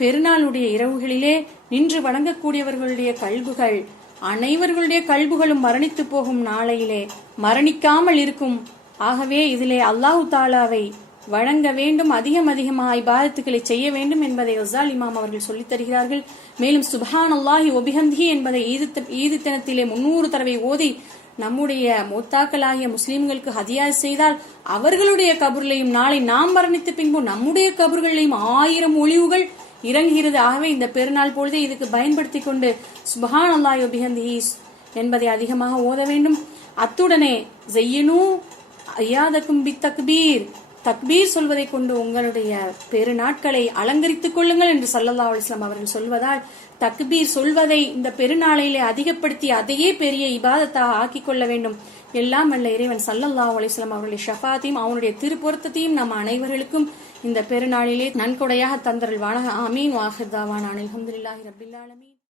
பெருநாளுடைய இரவுகளிலே நின்று வணங்கக்கூடியவர்களுடைய கல்புகள் அனைவர்களுடைய கல்புகளும் மரணித்து போகும் நாளையிலே மரணிக்காமல் இருக்கும். ஆகவே இதிலே அல்லாஹு தாலாவை வழங்க வேண்டும், அதிகமாக இபாதத்துக்களை செய்ய வேண்டும் என்பதை கஸாலி இமாம் அவர்கள் சொல்லித் தருகிறார்கள். மேலும் சுப்ஹானல்லாஹி வபிஹம்திஹி என்பதை ஈது தினத்திலே 300 தடவை ஓதி நம்முடைய மூத்தாக்களாகிய முஸ்லிம்களுக்கு ஹதியா செய்தால் அவர்களுடைய கபூர்களையும் நாளை நாம் மரணித்த பின்பு நம்முடைய கபூர்களையும் 1000 ஒளிவுகள் இறங்குகிறது. ஆகவே இந்த பெருநாள் பொழுதே இதுக்கு பயன்படுத்தி கொண்டு சுப்ஹானல்லாஹி வபிஹம்திஹி என்பதை அதிகமாக ஓத வேண்டும். அத்துடனே ஸையினு ஐயாதக்கும் பித்தக்பீர், தக்பீர் சொல்வதை கொண்டு உங்களுடைய பெருநாட்களை அலங்கரித்துக் கொள்ளுங்கள் என்று ஸல்லல்லாஹு அலைஹி வஸல்லம் அவர்கள் சொல்வதால் தக்பீர் சொல்வதை இந்த பெருநாளையிலே அதிகப்படுத்தி அதையே பெரிய இபாதத்தாக ஆக்கிக் கொள்ள வேண்டும். எல்லாம் வல்ல இறைவன் ஸல்லல்லாஹு அலைஹி வஸல்லம் அவருடைய ஷஃபாத்தையும் அவனுடைய திருப்பொருத்தத்தையும் நம் அனைவர்களுக்கும் இந்த பெருநாளிலே நன்கொடையாக தந்தருள்வானாக. ஆமீன். வாஹிர் தாவானா அல்ஹம்துலில்லாஹி ரப்பில் ஆலமீன்.